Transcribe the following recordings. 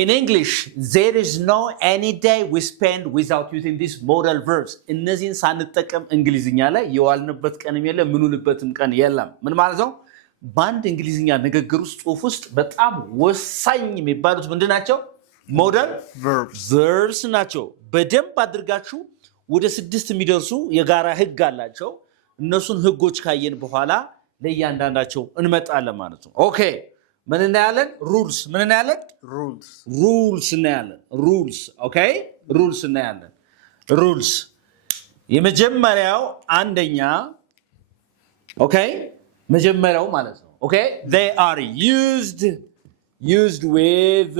In English, there is no any day we spend without using these modal verbs. እነዚህን ሳንጠቀም እንግሊዝኛ ላይ የዋልንበት ቀንም የለም ምንውልበትም ቀን የለም። ምን ማለት ነው? በአንድ እንግሊዝኛ ንግግር ውስጥ ጽሑፍ ውስጥ በጣም ወሳኝ የሚባሉት ምንድን ናቸው? ሞደል verbs ናቸው። በደንብ አድርጋችሁ ወደ 6 የሚደርሱ የጋራ ህግ አላቸው። እነሱን ህጎች ካየን በኋላ ለእያንዳንዳቸው እንመጣለን ማለት ነው። ኦኬ ምን እናያለን? rules ምን እናያለን? rules እናያለን። rules ኦኬ rules እናያለን። rules የመጀመሪያው አንደኛ ኦኬ መጀመሪያው ማለት ነው። ኦኬ they are used with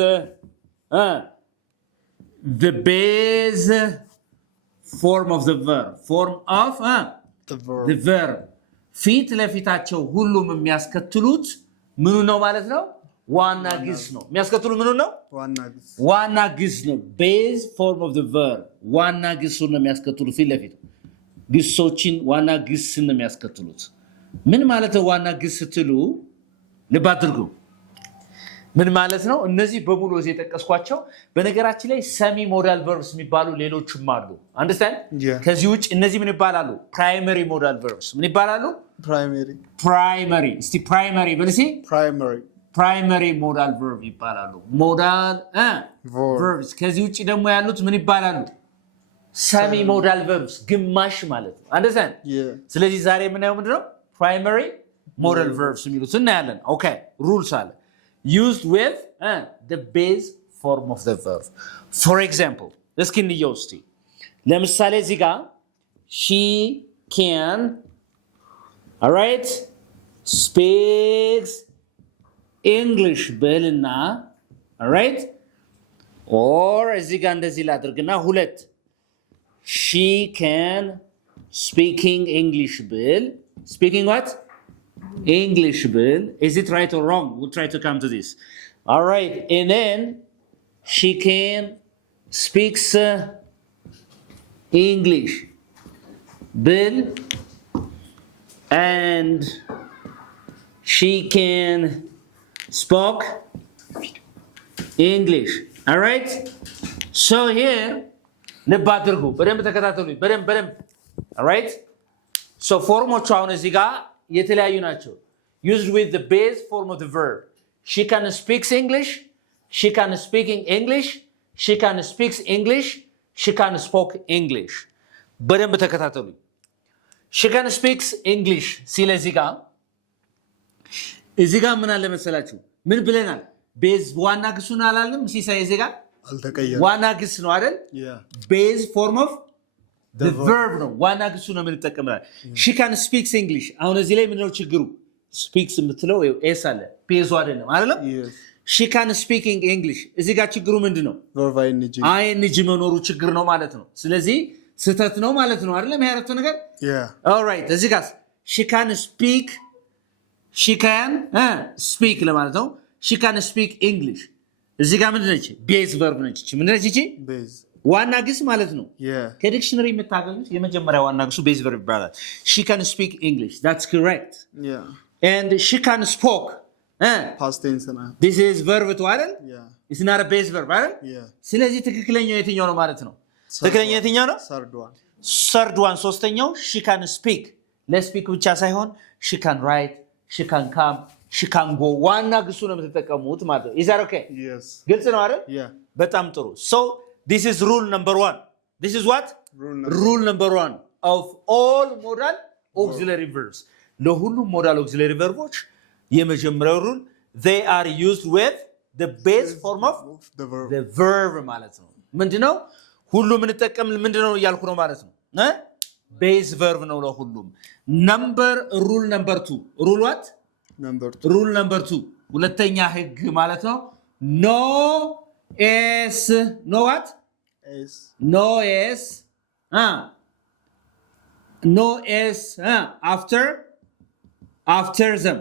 the base form of the verb the verb ፊት ለፊታቸው ሁሉም የሚያስከትሉት ምኑ ነው ማለት ነው? ዋና ግስ ነው። የሚያስከትሉ ምኑ ነው? ዋና ግስ ነው። base form of the verb ዋና ግሱን ነው የሚያስከትሉ ፊት ለፊት ግሶችን ዋና ግስን ነው የሚያስከትሉት። ምን ማለት ነው? ዋና ግስ ስትሉ ልብ አድርጉ። ምን ማለት ነው? እነዚህ በሙሉ እዚህ የጠቀስኳቸው በነገራችን ላይ ሰሚ ሞዳል ቨርብስ የሚባሉ ሌሎችም አሉ። አንደርስታንድ? ከዚህ ውጭ እነዚህ ምን ይባላሉ? ፕራይመሪ ሞዳል ቨርብስ ምን ይባላሉ? ፕራይመሪ እስቲ ፕራይመሪ በልሲ ፕራይመሪ ሞዳል ቨርብ ይባላሉ። ሞዳል ቨርብስ። ከዚህ ውጭ ደግሞ ያሉት ምን ይባላሉ? ሰሚ ሞዳል ቨርብስ ግማሽ ማለት ነው። አንደርስታንድ? ስለዚህ ዛሬ የምናየው ምንድነው? ፕራይመሪ ሞዳል ቨርብስ የሚሉት እናያለን። ኦኬ ሩልስ አለ used with the base form of the verb. For example, እስኪ እንየው እስቲ። ለምሳሌ እዚህ ጋር she can all right speaks English በልና all right or እዚህ ጋር እንደዚህ ላድርግና ሁለት she can speaking English ብል speaking what? English bill. Is it right or wrong? We'll try to come to this. All right. And then she can speaks English bill and she can speak English. All right. So here ልብ አድርጉ በደንብ ተከታተሉኝ በደንብ all right. So ፎርሞቹ አሁን እዚህ ጋር የተለያዩ ናቸው። used with the base form of the verb. She can speaks English. She can speaking English. She can speaks English. She can spoke English. በደንብ ተከታተሉ። She can speaks English ሲል እዚህ ጋር ምን አለ መሰላችሁ? ምን ብለናል? ቤዝ ዋና ግሱን አላለም? ሲሳይ እዚህ ጋር አልተቀየረም። ዋና ግስ ነው አይደል? ቤዝ ፎርም ኦፍ the verb ነው። ዋና ግሱ ነው የምንጠቀመው። she can speaks English። አሁን እዚህ ላይ ምንድነው ችግሩ? speaks የምትለው ኤስ አለ ፔዙ አይደለም አይደለም? she can speaking English እዚህ ጋር ችግሩ ምንድነው? ing መኖሩ ችግር ነው ማለት ነው። ስለዚህ ስህተት ነው ማለት ነው አይደለም? ያረተ ነገር all right እዚህ ጋር she can speak ለማለት ነው። she can speak English እዚህ ጋር ምንድነው? ቤዝ verb ነች። ምንድነው እቺ? ቤዝ ዋና ግስ ማለት ነው። ከዲክሽነሪ የምታገኙት የመጀመሪያ ዋና ግሱ ቤዝ verb ይባላል። she can speak English that's correct. and she can spoke past tense ነው። this is verb to አይደል? it's not a base verb አይደል? ስለዚህ ትክክለኛው የትኛው ነው ማለት ነው? ትክክለኛው የትኛው ነው? third one ሶስተኛው she can speak ለስፒክ ብቻ ሳይሆን she can write she can come she can go ዋና ግሱ ነው የምትጠቀሙት ማለት ነው። is that okay? ግልጽ ነው አይደል? በጣም ጥሩ። so this is rule number 1. This is what? Rule number 1 of all modal auxiliary verbs. ለሁሉም modal auxiliary verbs የመጀመሪያው rule they are used with the base form of the verb ማለት ነው። ምንድነው? ሁሉም እንጠቀም ምንድነው እያልኩ ነው ማለት ነው። base verb ነው ለሁሉም። rule number 2. Rule what? Rule number 2 ሁለተኛ ህግ ማለት ነው። no s no what? No S. No S after them.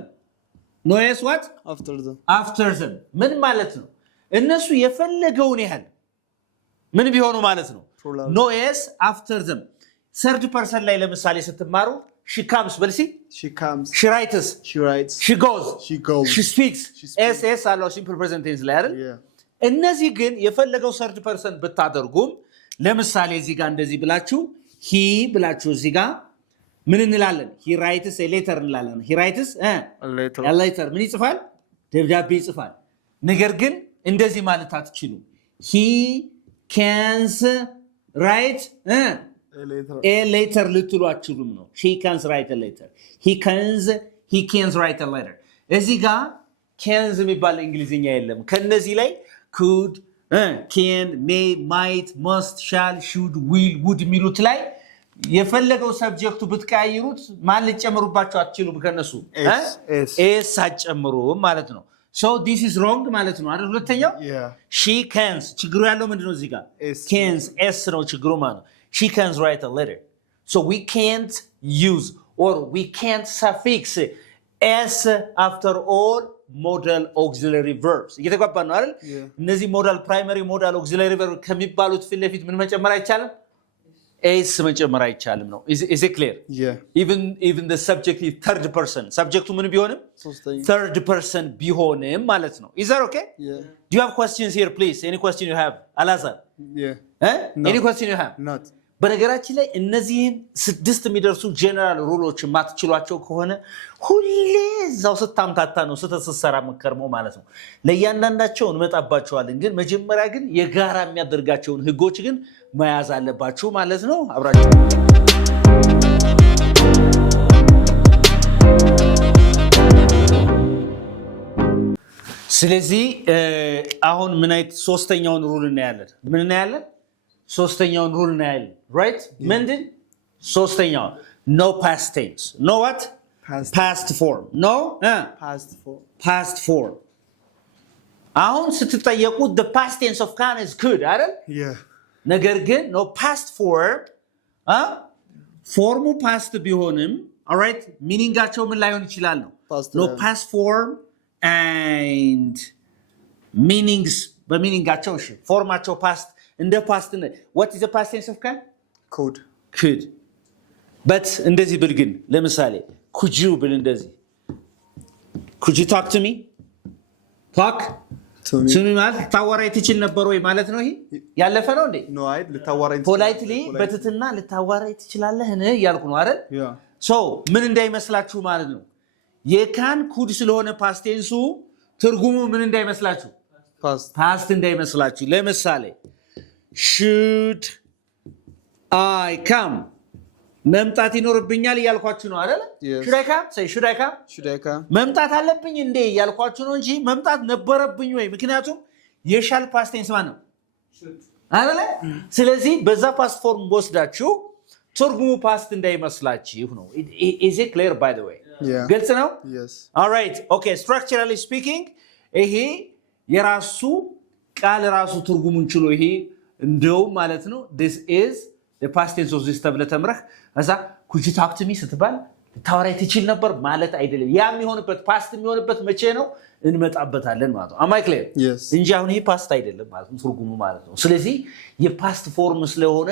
No S what? After them. ምን ማለት ነው? እነሱ የፈለገውን ያህል ምን ቢሆኑ ማለት ነው? No S after them. third person ላይ ለምሳሌ ስትማሩ she comes በልሲ she comes she writes she writes she goes she goes she speaks s አለው simple present tense ላይ አይደል? እነዚህ ግን የፈለገው ሰርድ ፐርሰን ብታደርጉም ለምሳሌ እዚህ ጋር እንደዚህ ብላችሁ ሂ ብላችሁ እዚህ ጋር ምን እንላለን? ሂ ራይትስ ኤ ሌተር እንላለን። ሂ ራይትስ ኤ ሌተር ምን ይጽፋል? ደብዳቤ ይጽፋል። ነገር ግን እንደዚህ ማለት አትችሉም። ሂ ካንስ ራይት ኤ ሌተር ልትሉ አትችሉም ነው። ሂ ካንስ ራይት ኤ ሌተር፣ ሂ ካንስ ራይት ኤ ሌተር። እዚህ ጋር ካንስ የሚባል እንግሊዝኛ የለም። ከነዚህ ላይ ኩድ፣ ኬን፣ ሜይ፣ ማይት፣ መስት፣ ሻል፣ ሹድ፣ ዊል፣ ውድ የሚሉት ላይ የፈለገው ሰብጀክቱ ብትቀያይሩት ማን ልጨምሩባቸው አትችሉም። ከነሱ ኤስ አትጨምሩም ማለት ነው። ሶ ዲስ ኢዝ ሮንግ ማለት ነው አይደል? ሁለተኛው ሺ ካንስ ችግሩ ያለው ምንድነው? እዚህ ጋር ካንስ ኤስ ነው ችግሩ ማለት ነው። ሺ ካንስ ራይት አ ሌተር ሶ ዊ ካንት ዩዝ ኦር ዊ ካንት ሰፊክስ ኤስ አፍተር ኦል ሞዳል ኦክሲለሪ ቨርብስ። እየተግባባን ነው አይደል? እነዚህ ሞዳል ፕራይመሪ ሞዳል ኦክሲለሪ ቨርብ ከሚባሉት ፊት ለፊት ምን መጨመር አይቻልም? ኤስ መጨመር አይቻልም ነው። is it clear? even the subject is third person subjectu ምን ቢሆንም third person ቢሆንም ማለት ነው። is that okay? Do you have questions here please? Any question you have? Alazar? No. Any question you have? Not. በነገራችን ላይ እነዚህን 6 የሚደርሱ ጀነራል ሩሎች ማትችሏቸው ከሆነ ሁሌ እዛው ስታምታታ ነው ስትሰራ መከርመው ማለት ነው። ለእያንዳንዳቸው እንመጣባቸዋለን፣ ግን መጀመሪያ ግን የጋራ የሚያደርጋቸውን ህጎች ግን መያዝ አለባችሁ ማለት ነው። አብራችሁ ስለዚህ አሁን ምን አይነት ሶስተኛውን ሩል እናያለን? ምን እናያለን? ሶስተኛውን ሩል እናያለን። ራይት ምንድን ሶስተኛው? ኖ ፓስት ቴንስ። ኖ ዋት? ፓስት ፎርም። ኖ ፓስት ፎርም። አሁን ስትጠየቁ the past tense of can is could አይደል? ነገር ግን ኖ ፓስት ፎርም ፎርሙ ፓስት ቢሆንም ኦልራይት ሚኒንጋቸው ምን ላይሆን ይችላል ነው። ኖ ፓስት ፎርም and meanings በሚኒንጋቸው እሺ ፎርማቸው ፓስት እንደ ፓስት ነው። what is the past tense of can? could but እንደዚህ ብል ግን ለምሳሌ could you ብል እንደዚህ could you talk to me? talk to me ማለት ልታወራኝ ትችል ነበር ወይ ማለት ነው። ይሄ ያለፈ ነው እንዴ? no አይደል? ልታወራኝ politely በትትና ልታወራኝ ትችላለህ እያልኩ ነው አይደል? so ምን እንዳይመስላችሁ ማለት ነው። የካን ኩድ ስለሆነ ፓስት ቴንሱ ትርጉሙ ምን እንዳይመስላችሁ? ፓስት እንዳይመስላችሁ። ለምሳሌ should I come መምጣት ይኖርብኛል እያልኳችሁ ነው አይደል? should I come? say should I come? መምጣት አለብኝ እንዴ እያልኳችሁ ነው እንጂ መምጣት ነበረብኝ ወይ? ምክንያቱም የሻል ፓስት ቴንስ ማን ነው አይደል? ስለዚህ በዛ ፓስት ፎርም ወስዳችሁ ትርጉሙ ፓስት እንዳይመስላችሁ ነው። is it clear by the way? ግልጽ ነው? all right okay structurally speaking ይሄ የራሱ ቃል ራሱ ትርጉሙን ችሎ ይሄ እንደው ማለት ነው this is the past tense of this ተብለ ተምረህ እዛ could you talk to me ስትባል ታወራይ ትችል ነበር ማለት አይደለም። ያ የሚሆንበት ፓስት የሚሆንበት መቼ ነው? እንመጣበታለን ማለት ነው። am I clear? እንጂ አሁን ይሄ ፓስት አይደለም ማለት ነው ትርጉሙ ማለት ነው። ስለዚህ የፓስት ፎርም ስለሆነ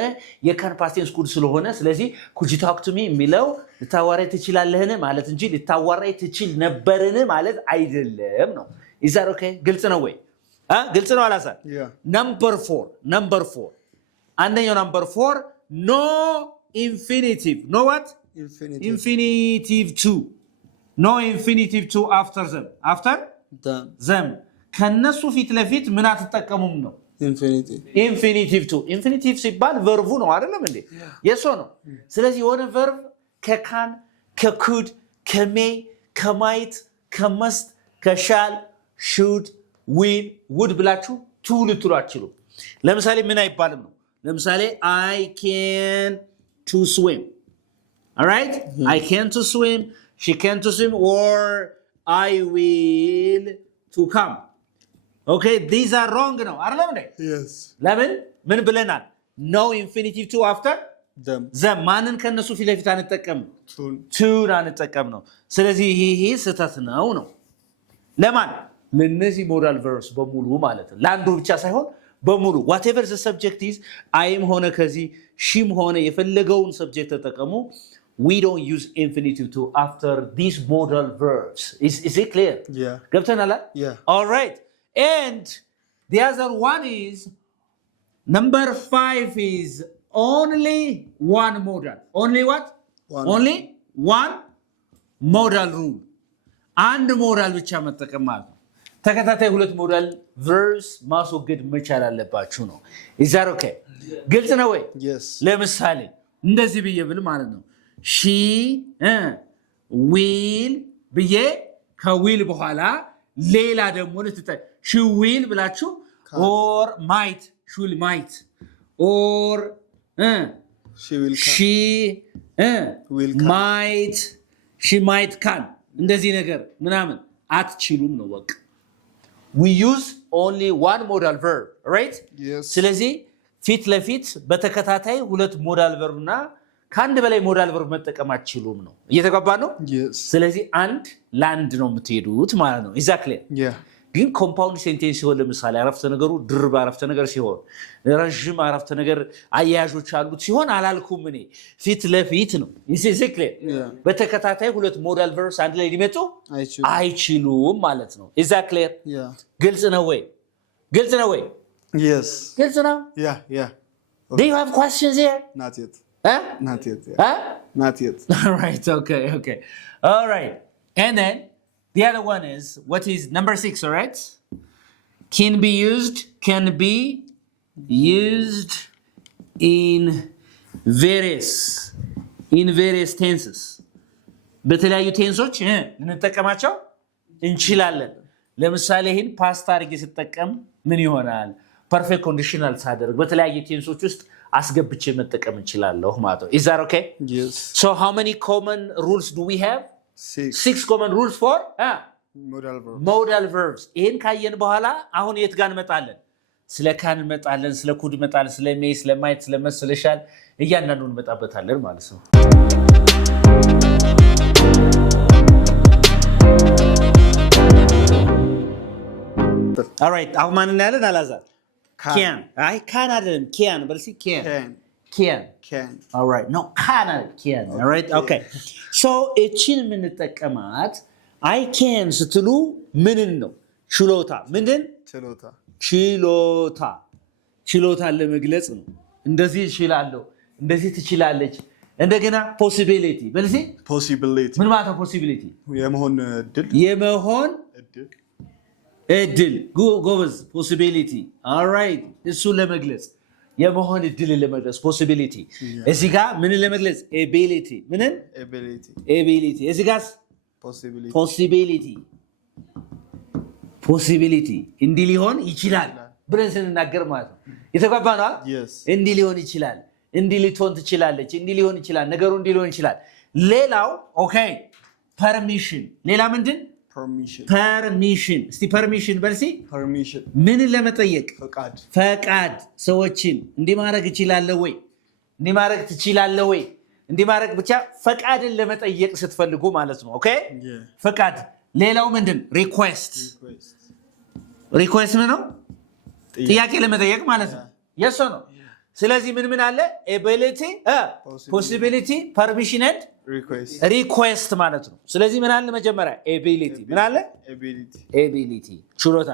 የካን ፓስት ቴንስ ኩድ ስለሆነ ስለዚህ could you talk to me የሚለው ልታወራይ ትችላለህን ማለት እንጂ ልታወራይ ትችል ነበርን ማለት አይደለም ነው። is that okay? ግልጽ ነው ወይ? ግልጽ ነው አላሳል? number 4 አንደኛው number 4 no infinitive. no what? infinitive 2. no infinitive 2 after them ከነሱ ፊት ለፊት ምን አትጠቀሙም ነው? infinitive 2. infinitive ሲባል ቨርቡ ነው አይደለም እንዴ? የሶ ነው። ስለዚህ የሆነ ቨርብ ከካን ከኩድ ከሜይ ከማይት ከመስት ከሻል should will would ብላችሁ ቱ ልትሉ አትችሉም። ለምሳሌ ምን አይባልም ነው? ለምሳሌ I can to swim. all right I can to swim, she can to swim, or I will to come. okay these are wrong ነው አይደለም እንዴ? ለምን ምን ብለናል? no infinitive 2 after them ማንን ከነሱ ፊት ለፊት አንጠቀም? ቱን አንጠቀም ነው። ስለዚህ ይሄ ስህተት ነው። ለማን? ለነዚህ ሞዳል ቨርብስ በሙሉ ማለት ነው። ለአንዱ ብቻ ሳይሆን በሙሉ whatever the subject is አይም ሆነ ከዚህ ሺም ሆነ የፈለገውን ሰብጀክት ተጠቀሙ። we don't use infinitive 2 after these modal verbs. is it clear? ገብተናል? yeah all right and The other one is number 5 is only one modal. Only what? Only one modal rule. አንድ ሞዳል ብቻ መጠቀም ማለት ነው። ተከታታይ ሁለት ሞዳል ቨርስ ማስወገድ መቻል አለባችሁ ነው። is that okay? ግልጽ ነው ወይ? ለምሳሌ እንደዚህ ብዬ ብል ማለት ነው she will ብዬ ከዊል በኋላ ሌላ ደግሞ ልትጠይ she will ብላችሁ or might she will might or she might can እንደዚህ ነገር ምናምን አትችሉም ነው በቃ we use only one modal verb right ስለዚህ ፊት ለፊት በተከታታይ ሁለት ሞዳል ቨርብ እና ከአንድ በላይ ሞዳል ቨርብ መጠቀም አትችሉም ነው እየተገባ ነው ስለዚህ አንድ ላንድ ነው የምትሄዱት ማለት ነው exactly ግን ኮምፓውንድ ሴንቴንስ ሲሆን ለምሳሌ አረፍተ ነገሩ ድርብ አረፍተ ነገር ሲሆን ረጅም አረፍተ ነገር አያያዦች አሉት ሲሆን አላልኩም እኔ ፊት ለፊት ነው exactly በተከታታይ ሁለት ሞዳል ቨርብስ አንድ ላይ ሊመጡ አይችሉም ማለት ነው exactly ግልጽ ነው ወይ yes ግልጽ ነው yeah do you have questions here not yet not yet all right okay all right and then the other one is what is number 6 all right can be used in various tenses በተለያዩ ቴንሶች ልንጠቀማቸው እንችላለን ለምሳሌ ይሄን ፓስት አድርጌ ስጠቀም ምን ይሆናል ፐርፌክት ኮንዲሽናል ሳደርግ በተለያዩ ቴንሶች ውስጥ አስገብቼ መጠቀም እንችላለሁ ማለት ነው is that okay yes so how many common rules do we have 6 common rules for modal verbs ይሄን ካየን በኋላ አሁን የት ጋር እንመጣለን ስለ ካን እንመጣለን ስለ ኩድ እንመጣለን ስለ ሜይ ስለ ማይት ስለ መስለሻል እያንዳንዱን እንመጣበታለን ማለት ነው all right አሁን ማን እናያለን አላዛር can አይ can አይደለም can በልሲ can all right no can all right okay so እቺን የምንጠቀማት I can ስትሉ ምንን ነው ችሎታ ምንድን ችሎታ ለመግለጽ ነው እንደዚህ ይችላልው እንደዚህ ትችላለች እንደገና possibility በልሲ ምን ማለት ነው possibility የመሆን እድል ጎበዝ possibility all right እሱ ለመግለጽ የመሆን እድል ለመግለጽ possibility እዚህ ጋር ምን ለመግለጽ ability ምንን ability እዚህ ጋር possibility እንዲህ ሊሆን ይችላል ብለን ስንናገር ማለት ነው የተጓባ ነው እንዲህ ሊሆን ይችላል እንዲህ ልትሆን ትችላለች እንዲህ ሊሆን ይችላል ነገሩ እንዲህ ሊሆን ይችላል ሌላው ኦኬ permission ሌላ ምንድን permission እስቲ permission በልሲ ምን ለመጠየቅ ፈቃድ ሰዎችን እንዲህ ማድረግ ይችላል ወይ እንዲህ ማድረግ ትችላል ወይ እንዲህ ማድረግ ብቻ ፈቃድን ለመጠየቅ ስትፈልጉ ማለት ነው ኦኬ ፈቃድ ሌላው ምንድን request ምን ነው ጥያቄ ለመጠየቅ ማለት ነው yes or no ስለዚህ ምን አለ ability possibility permission and request ማለት ነው ስለዚህ ምን አለ መጀመሪያ ability ምን አለ ability ችሎታ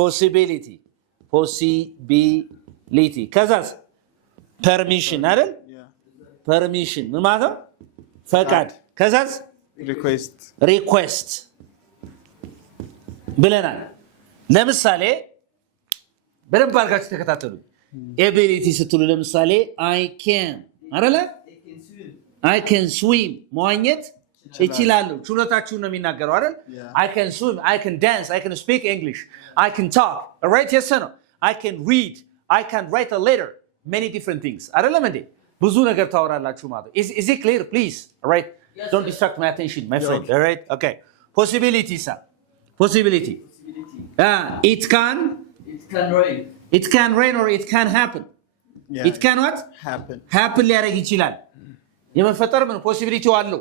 possibility ከዛስ permission አይደል permission ምን ማለት ነው ፈቃድ ከዛስ request ብለናል ለምሳሌ በደንብ አድርጋችሁ ተከታተሉ ability ስትሉ ለምሳሌ I can አይደለ I can swim መዋኘት እችላለሁ ችሎታችሁ ነው የሚናገረው አይደል I can swim I can dance I can speak English I can talk all right yes or no I can read I can write a letter many different things አይደለም እንዴ ብዙ ነገር ታወራላችሁ ማለት is it clear please all right yes, don't distract my attention my friend all right okay possibility sir possibility it can rain or it can happen it can what happen ሊያደርግ ይችላል የመፈጠር ምን possibility አለው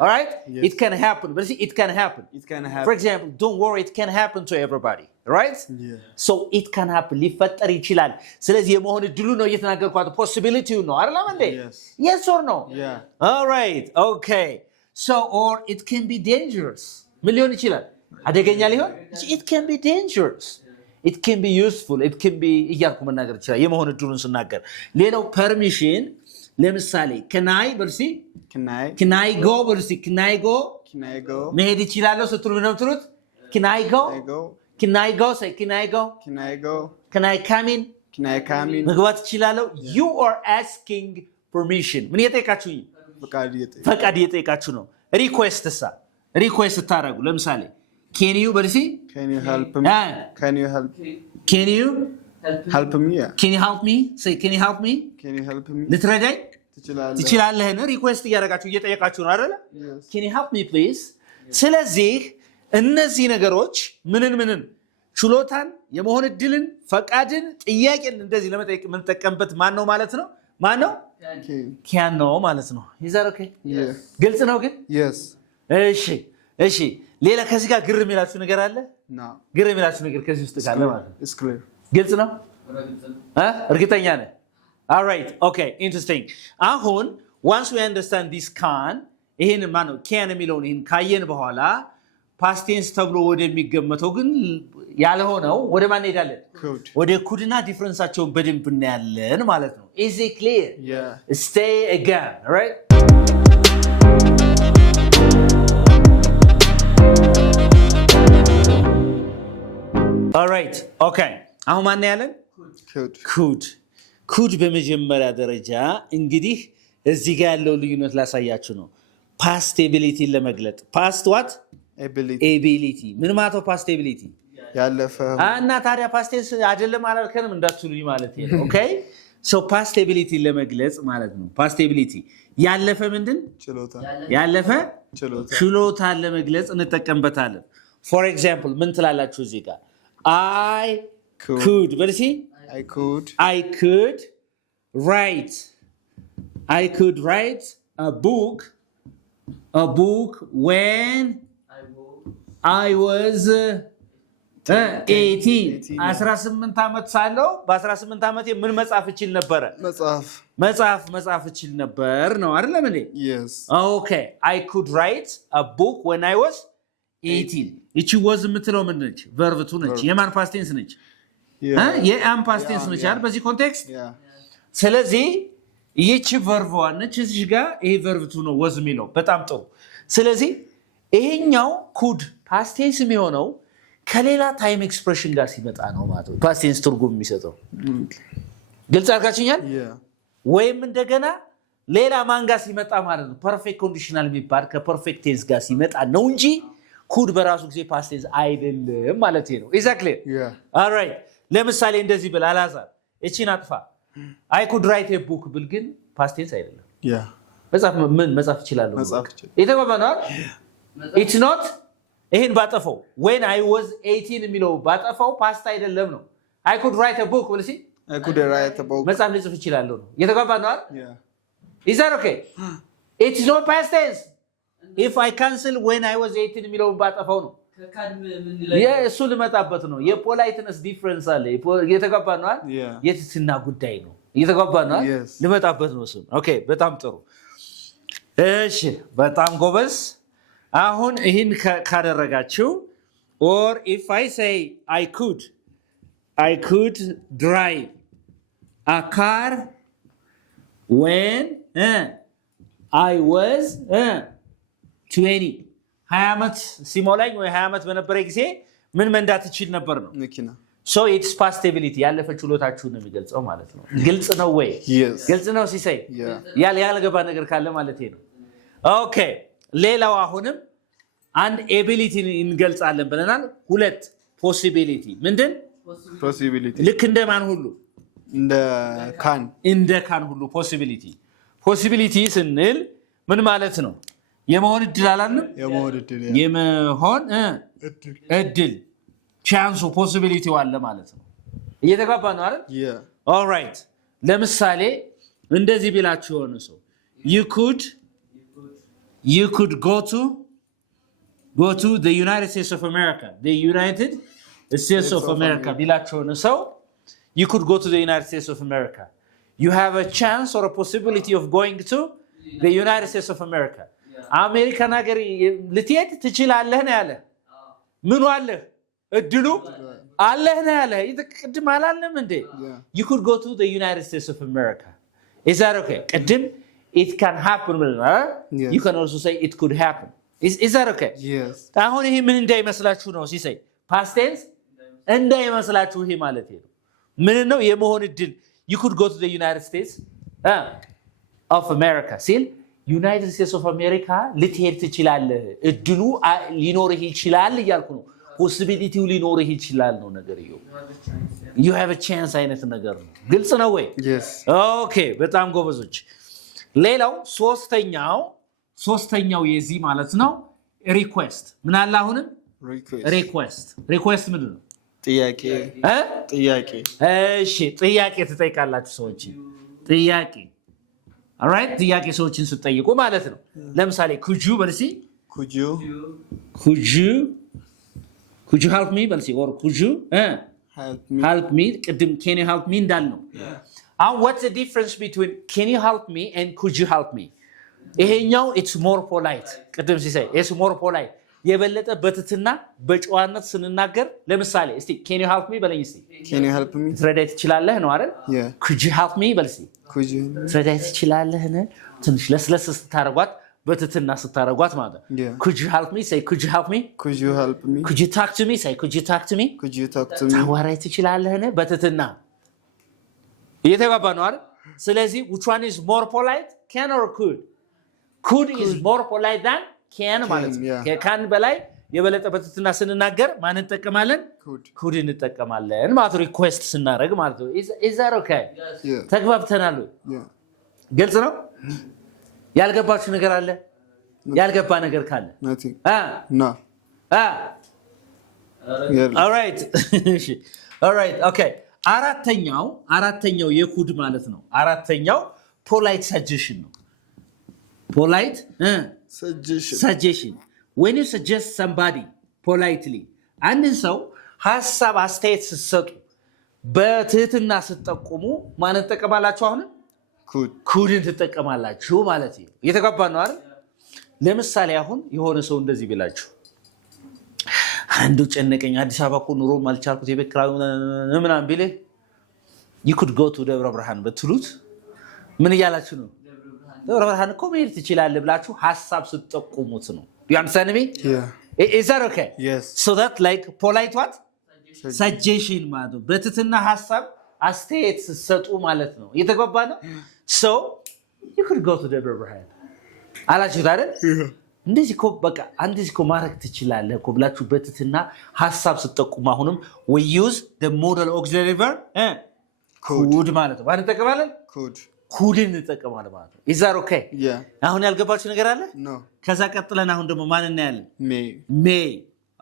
all right yes. it can happen but see it can happen for example don't worry it can happen to everybody right so it can happen ሊፈጠር ይችላል ስለዚህ የመሆን እድሉ ነው እየተናገርኳት possibility ነው አይደለም እንዴ yes or no all right okay so or it can be dangerous ምን ሊሆን ይችላል አደገኛ ሊሆን it can be dangerous it can be useful, it can be እያልኩ መናገር ይችላል የመሆን እድሉን ስናገር። ሌላው permission ለምሳሌ can I በርሲ can I go በርሲ can I go መሄድ ይችላልው ስትሉ ነው የምትሉት can I go can I go say can I go can I come in መግባት ይችላልው you are asking permission ምን እየጠየቃችሁ ፈቃድ እየጠየቃችሁ ነው request ታረጉ ለምሳሌ can you በርሲ can you help me can you help me can you help me can you help me say can you help me ልትረዳኝ ትችላለህን ሪኩዌስት እያደረጋችሁ እየጠየቃችሁ ነው አይደል can you help me please ስለዚህ እነዚህ ነገሮች ምንን ችሎታን የመሆን እድልን ፈቃድን ጥያቄን እንደዚህ ለመጠየቅ ምን ተጠቀምበት ማን ነው ማለት ነው can ነው ማለት ነው is that okay ግልጽ ነው ግን yes እሺ ሌላ ከዚህ ጋር ግር የሚላችሁ ነገር አለ ግር የሚላችሁ ነገር ከዚህ ውስጥ ካለ ማለት ነው it's clear ግልጽ ነው እርግጠኛ ነህ all right okay interesting አሁን once we understand this can ይሄን ማነው can የሚለውን ይሄን ካየን በኋላ past tense ተብሎ ወደሚገመተው ግን ያልሆነው ወደ ማን ሄዳለን ወደ could እና ዲፈረንሳቸውን በደንብ እናያለን ማለት ነው is it clear yeah stay again all right all right okay አሁን ማን ያለን could በመጀመሪያ ደረጃ እንግዲህ እዚህ ጋር ያለው ልዩነት ላሳያችሁ ነው past ability ለመግለጥ past what ability ምን ማለት ነው past ability ያለፈ እና ታዲያ past tense አይደለም አላልከንም እንዳትሉኝ ማለት ነው okay so past ability ለመግለጽ ማለት ነው past ability ያለፈ ምንድን ያለፈ ችሎታ ለመግለጽ እንጠቀምበታለን for example ምን ትላላችሁ እዚህ ጋር I could but see I could write a book when I was 18 18 ዓመት ሳለው በ18 ዓመቴ ምን መጻፍ እችል ነበር መጻፍ እችል ነበር ነው አይደለም እንዴ yes okay I could write a book when I was 18 እቺ was የምትለው ምን ነች verb to ነች የማን past tense ነች የam past tense ነች አይደል በዚህ ኮንቴክስት ስለዚህ ይቺ verb ነች እዚህ ጋር ይሄ verb to ነው was የሚለው በጣም ጥሩ ስለዚህ ይሄኛው could past tense የሚሆነው ከሌላ ታይም ኤክስፕሬሽን ጋር ሲመጣ ነው ማለት ነው past tense ትርጉም የሚሰጠው ግልጽ አድርጋችኛል ወይም እንደገና ሌላ ማን ጋር ሲመጣ ማለት ነው ፐርፌክት ኮንዲሽናል የሚባል ከፐርፌክት ቴንስ ጋር ሲመጣ ነው እንጂ could በራሱ ጊዜ past tense አይደለም ማለት ነው exactly all right ለምሳሌ እንደዚህ ብለ አላዛር እቺን አጥፋ I could write a book ብል ግን past tense አይደለም መጻፍ ይችላል የተባባናል it's not ይሄን ባጠፈው when I was 18 የሚለው ባጠፈው past አይደለም ነው I could write a book ብል I could write a book መጻፍ ልጽፍ ይችላል ነው የተባባናል is that okay it's not past tense if I cancel when I was 18 የሚለው ባጠፈው ነው እሱ ልመጣበት ነው የፖላይትነስ ዲፈረንስ አለ የተጋባናል የትትና ጉዳይ ነው የተጋባናል ልመጣበት ነው እሱ ኦኬ በጣም ጥሩ እሺ በጣም ጎበዝ አሁን ይሄን ካደረጋችሁ or if I say I could drive a car when I was 20 ዓመት ሲሞላኝ ወይ 20 ዓመት በነበረ ጊዜ ምን መንዳት ይችል ነበር ነው መኪና so it's past ability ያለፈ ችሎታችሁ ነው የሚገልጸው ማለት ነው ግልጽ ነው ወይ ግልጽ ነው ሲሳይ ያልገባ ነገር ካለ ማለት ነው ኦኬ ሌላው አሁንም አንድ ability እንገልጻለን ብለናል ሁለት possibility ምንድን possibility ልክ እንደማን ሁሉ እንደ ካን ሁሉ possibility ስንል ምን ማለት ነው የመሆን እድል አላለም የመሆን እድል ቻንሱ ፖሲቢሊቲ አለ ማለት ነው እየተጋባ ነው አይደል all right ለምሳሌ እንደዚህ ቢላችሁ ሆነ ሰው you could go to the United States of America ቢላችሁ ሆነ ሰው you could go to the United States of America you have a chance or a possibility of going to the United States of America አሜሪካን ሀገር ልትሄድ ትችላለህ ነው ያለ ምን አለ እድሉ አለህ ነው ያለ ቅድም አላለም እንዴ you could go to the United States of America is that okay ቅድም it can happen you can also say it could happen is that okay yes አሁን ይሄ ምን እንዳይመስላችሁ ነው ሲሳይ past tense እንዳይመስላችሁ ይሄ ማለት ነው ምን ነው የመሆን እድል you could go to the United States of America ሲል United States of America ልትሄድ ትችላለህ እድሉ ሊኖርህ ይችላል እያልኩ ነው possibility ሊኖርህ ይችላል ነው ነገርየው you have a chance አይነት ነገር ነው ግልጽ ነው ወይ yes okay በጣም ጎበዞች ሌላው ሶስተኛው የዚህ ማለት ነው request ምን አለ አሁንም request ምንድን ነው ጥያቄ እሺ ጥያቄ ትጠይቃላችሁ ሰዎች ጥያቄ alright ጥያቄ ሰዎችን ስትጠይቁ ማለት ነው ለምሳሌ could you በልሲ could you help me በልሲ or could you help me ቅድም can you help me እንዳል ነው what's the difference between can you help me and could you help me ይሄኛው it's more polite ቅድም ሲሳይ it's more polite የበለጠ በትትና በጨዋነት ስንናገር ለምሳሌ እስቲ can you help me በለኝ እስቲ can you help me ትረዳይ ትችላለህ ነው አይደል could you help me በልሲ could you ትረዳይ ትችላለህ ነው ትንሽ ለስለስ ስታረጓት በትትና ስታረጓት ማለት could you help me say could you help me could you help me could you talk to me say could you talk to me could you talk to me ታዋራይ ትችላለህ ነው በትትና እየተባባ ነው አይደል ስለዚህ which one is more polite can or could is more polite than can ማለት ነው can በላይ የበለጠ በትትና ስንናገር ማን እንጠቀማለን could እንጠቀማለን ማለት ሪኩዌስት ስናደርግ ማለት ነው is that okay ተግባብተናል ግልጽ ነው ያልገባችሁ ነገር አለ ያልገባ ነገር ካለ nothing no all right okay አራተኛው የኩድ ማለት ነው አራተኛው polite suggestion ነው polite suggestion when you suggest somebody politely አንድን ሰው ሐሳብ አስተያየት ስትሰጡ በትህትና ስትጠቁሙ ማን ተጠቀማላችሁ አሁን could ተጠቀማላችሁ ማለት ነው የተገባ ነው አይደል ለምሳሌ አሁን የሆነ ሰው እንደዚህ ቢላችሁ አንዱ ጨነቀኝ አዲስ አበባ እኮ ኑሮ ማልቻልኩት የበክራው ምናምን ቢለ you could go to ደብረ ብርሃን በትሉት ምን ይያላችሁ ነው ደብረ ብርሃን እኮ መሄድ ትችላለህ ብላችሁ ሐሳብ ስትጠቁሙት ነው you understand me is that okay yes so that like polite what suggestion ማለት ነው በትትና ሐሳብ አስተያየት ስትሰጡ ማለት ነው የተገባ ነው so you could go to ደብረ ብርሃን አላችሁ አይደል እንደዚህ እኮ በቃ እንደዚህ እኮ ማድረግ ትችላለህ እኮ ብላችሁ በትትና ሐሳብ ስትጠቁሙ አሁንም we use the modal auxiliary verb could ማለት ነው ማለት ተቀበለን could እንጠቀማለን ማለት ነው is that okay አሁን ያልገባችሁ ነገር አለ no ከዛ ቀጥለን አሁን ደግሞ ማን እናያለን may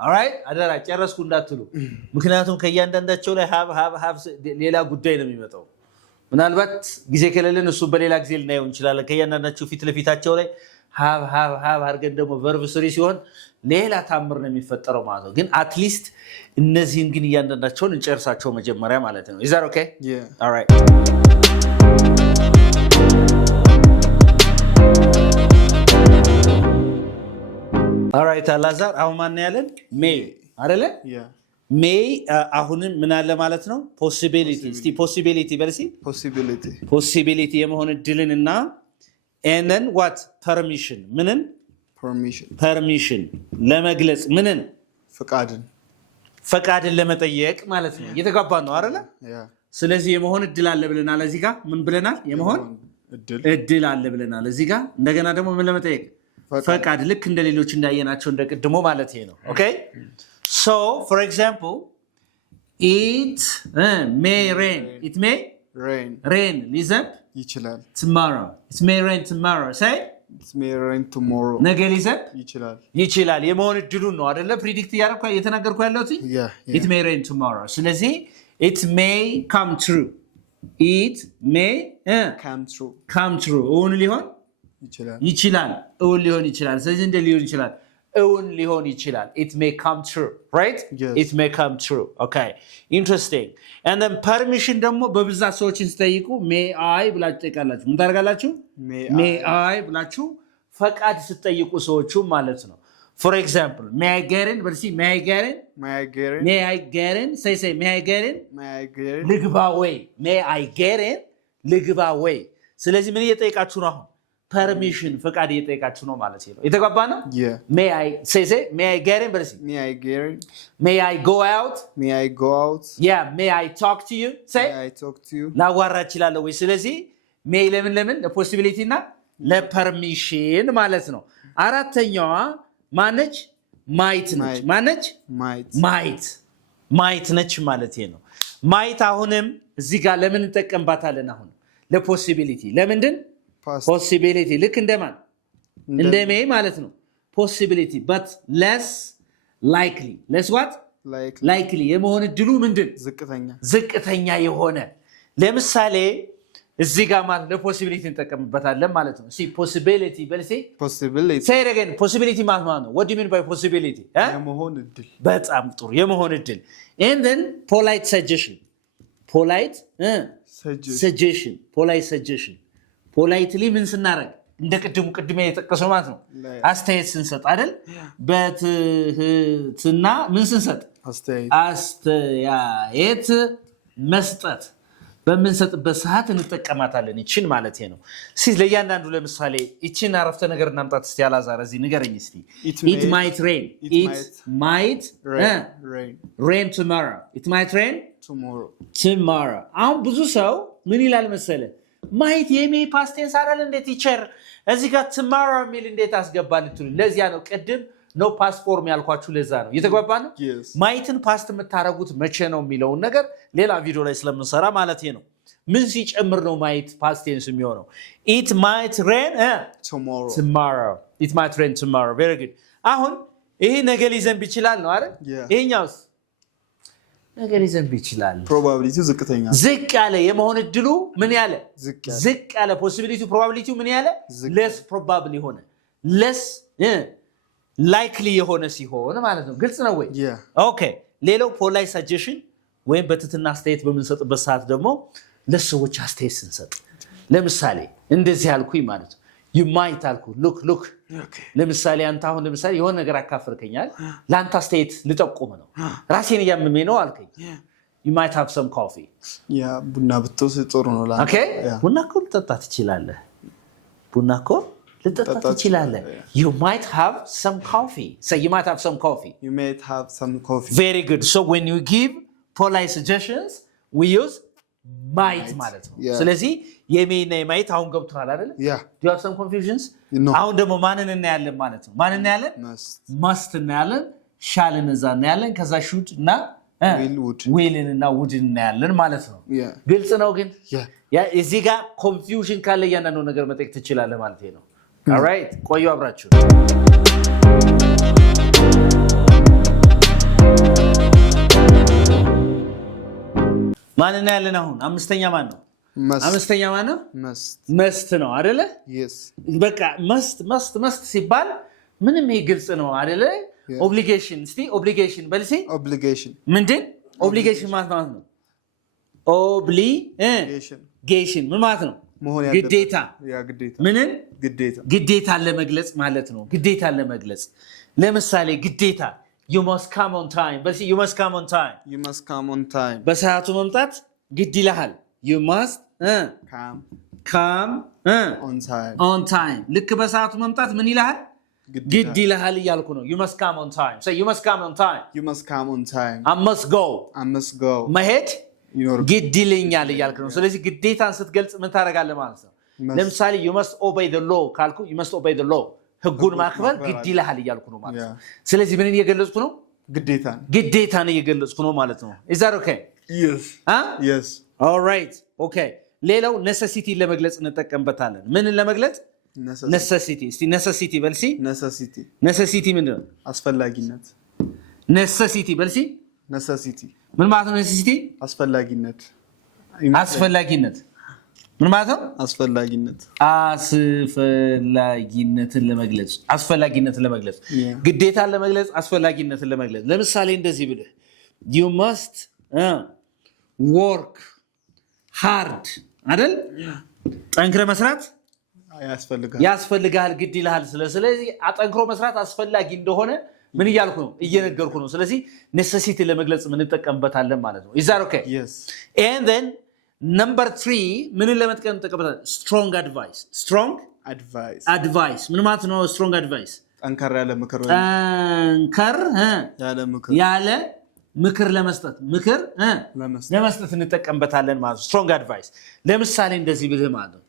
all right አደራ ጨረስኩ እንዳትሉ ምክንያቱም ከያንዳንዳቸው ላይ have ሌላ ጉዳይ ነው የሚመጣው ምናልባት ጊዜ ከሌለን እሱ በሌላ ጊዜ ልናየው እንችላለን ከያንዳንዳቸው ፊት ለፊታቸው ላይ have አርገን ደግሞ verb 3 ሲሆን ሌላ ታምር ነው የሚፈጠረው ማለት ነው ግን at least እነዚህን ግን ያንዳንዳቸውን እንጨርሳቸው መጀመሪያ ማለት ነው is that okay all right all right አላዛር አሁን ማን ያለን may አይደለ may አሁንም ምን አለ ማለት ነው possibility በልሲ possibility የመሆን እድልንና and then what permission ለመግለጽ ምንን ፈቃድን ለመጠየቅ ማለት ነው የተጋባ ነው አይደለ ስለዚህ የመሆን እድል አለ ብለናል እዚህ ጋር ምን ብለናል የመሆን እድል አለ ብለናል እዚህ ጋር እንደገና ደግሞ ምን ለመጠየቅ ፈቃድ ልክ እንደሌሎች እንዳየናቸው እንደቀድሞ ማለት ነው okay so for example it may rain it may rain ሊዘንብ ይችላል tomorrow it may rain tomorrow say it may rain tomorrow ነገ ሊዘንብ ይችላል የመሆን እድሉን ነው አይደለ ፕሪዲክት ያደርኩ እየተናገርኩ ያለሁት it may rain tomorrow ስለዚህ it may come true it may come true እውን ሊሆን ይችላል እውን ሊሆን ይችላል ስለዚህ እንደ ሊሆን ይችላል እውን ሊሆን ይችላል it may come true right it may come true okay interesting and then permission ደግሞ በብዛት ሰዎችን ሲጠይቁ may I ብላችሁ ጠይቃላችሁ ምን ታደርጋላችሁ may I ብላችሁ ፈቃድ ስትጠይቁ ሰዎቹ ማለት ነው for example may I get in በርሲ may I get in May I get in? may I get in say may I get in May I get in? ልግባ ወይ may I get in ልግባ ወይ ስለዚህ ምን እየጠየቃችሁ ነው አሁን permission ፈቃድ እየጠየቃችሁ ነው ማለት ነው የተግባባ ነው Yeah. may I say may I get in በርሲ May I get in? may I go out May I go out? yeah may I talk to you say May I talk to you? ላዋራ እችላለሁ ወይ ስለዚህ may ለምን ለፖሲቢሊቲ እና ለፐርሚሽን ማለት ነው አራተኛዋ ማነች ማይት ነች ማነች ማይት ነች ማለት ነው ማይት አሁንም እዚህ ጋር ለምን እንጠቀምባታለን አሁን ለፖሲቢሊቲ ለምንድን ፖሲቢሊቲ ልክ እንደማን እንደሜ ማለት ነው ፖሲቢሊቲ but less likely less what likely የመሆን እድሉ ምንድን ዝቅተኛ የሆነ ለምሳሌ እዚህ ጋር ማለት ለፖሲቢሊቲ እንጠቀምበታለን ማለት ነው see possibility በልሴ possibility say it again possibility ማለት ነው what do you mean by possibility የመሆን እድል በጣም ጥሩ የመሆን እድል and then polite suggestion politely ምን ስናረግ እንደ ቅድም የተጠቀሰው ማለት ነው አስተያየት ስንሰጥ አይደል በትህትና ምን ስንሰጥ አስተያየት መስጠት በመንሰጥበት ሰዓት እንጠቀማታለን ይችን ማለት ነው ሲስ ለያንዳንዱ ለምሳሌ ይችን አረፍተ ነገር እናምጣት እስቲ ያላዛር እዚህ ንገረኝ እስቲ it might rain it might rain tomorrow አሁን ብዙ ሰው ምን ይላል መሰለ might የሜ past tense አይደል እንዴ ቲቸር እዚህ ጋር tomorrow ሚል እንዴት አስገባልኝ ለዚያ ነው ቀድም no past form ያልኳችሁ ለዛ ነው የተግባባ ነው ማይትን ፓስት የምታረጉት መቼ ነው የሚለው ነገር ሌላ ቪዲዮ ላይ ስለምንሰራ ማለት ነው ምን ሲጨምር ነው ማይት past tense የሚሆነው it might rain tomorrow it might rain tomorrow very good አሁን ይሄ ነገ ሊዘንብ ይችላል ነው አይደል ይሄኛውስ ነገ ሊዘንብ ይችላል probability ዝቅተኛ ዝቅ ያለ የመሆን እድሉ ምን ያለ ዝቅ ያለ possibility probability ምን ያለ less probable የሆነ less likely የሆነ ሲሆን ማለት ነው ግልጽ ነው ወይ ኦኬ ሌላው polite suggestion ወይም በትህትና አስተያየት በመንሰጥበት ሰዓት ደግሞ ለሰዎች አስተያየት ስንሰጥ ለምሳሌ እንደዚህ ያልኩኝ ማለት ነው you might አልኩ look ለምሳሌ አንተ አሁን ለምሳሌ የሆነ ነገር አካፍርከኛል ላንተ አስተያየት ልጠቁም ነው ራሴን ያመመኝ ነው አልከኝ you might have some coffee ቡና ብትወስድ ጥሩ ነው ላንተ ኦኬ ቡና እኮ ልጠጣት ትችላለህ ቡና እኮ ልጠጣት ትችላለህ you might have some coffee say you might have some coffee very good so when you give polite suggestions we use might ማለት ነው ስለዚህ የሜና የማይት አሁን ገብቷል አይደል do you have some confusions አሁን ደግሞ ማንን እናያለን ማለት ነው ማንን እናያለን must እናያለን shall እናያለን ከዛ should እና will እና would እናያለን ማለት ነው ግልጽ ነው ግን እዚህ ጋር confusion ካለ ያንኑ ነገር መጠየቅ ትችላለህ ማለት ነው all right ቆዩ አብራችሁ ማን እናያለን አሁን አምስተኛ ማን ነው አምስተኛ ማን ነው must ነው አይደለ yes በቃ must ሲባል ምንም ይሄ ግልጽ ነው አይደለ obligation እስቲ obligation በልሲ obligation ምንድን obligation ማለት ነው obligation ምን ማለት ነው ግዴታ ምንን ግዴታ ለመግለጽ ማለት ነው ግዴታ ለመግለጽ ለምሳሌ ግዴታ you must come on time በልሲ you must come on time በሰዓቱ መምጣት ግድ ይልሃል you must come on time ልክ በሰዓቱ መምጣት ምን ይልሃል ግድ ይልሃል እያልኩ ነው you must come on time say you must come on time I must go መሄድ ግድ ይለኛል እያልኩ ነው ስለዚህ ግዴታን ስትገልጽ ምን ታደርጋለህ ማለት ነው ለምሳሌ you must obey the law ካልኩ you must obey the law ህጉን ማክበር ግድ ይልሃል እያልኩ ነው ማለት ነው ስለዚህ ምን እየገለጽኩ ነው ግዴታን እየገለጽኩ ነው ማለት ነው is that okay yes all right okay ሌላው necessity ለመግለጽ እንጠቀምበታለን ምንን ለመግለጽ necessity እስቲ necessity በልሲ necessity ምንድን ነው አስፈላጊነት necessity በልሲ necessity ምን ማለት ነው necessity አስፈላጊነት ምን ማለት ነው አስፈላጊነትን ለመግለጽ ግዴታን ለመግለጽ አስፈላጊነትን ለመግለጽ ለምሳሌ እንደዚህ ብለህ you must work hard አይደል ጠንክረህ መስራት ያስፈልጋል ግድ ይልሃል ስለዚህ አጠንክሮ መስራት አስፈልጋጊ እንደሆነ ምን ይያልኩ ነው እየነገርኩ ነው ስለዚህ necessity ለመግለጽ ምን እንጠቀምበታለን ማለት ነው is that okay yes and then number 3 ምን ለመጥቀም እንጠቀምበታለን strong advice ምን ማለት ነው strong advice ጠንከር ያለ ምክር ለመስጠት እንጠቀምበታለን ማለት ነው strong advice ለምሳሌ እንደዚህ ብለህ ማለት ነው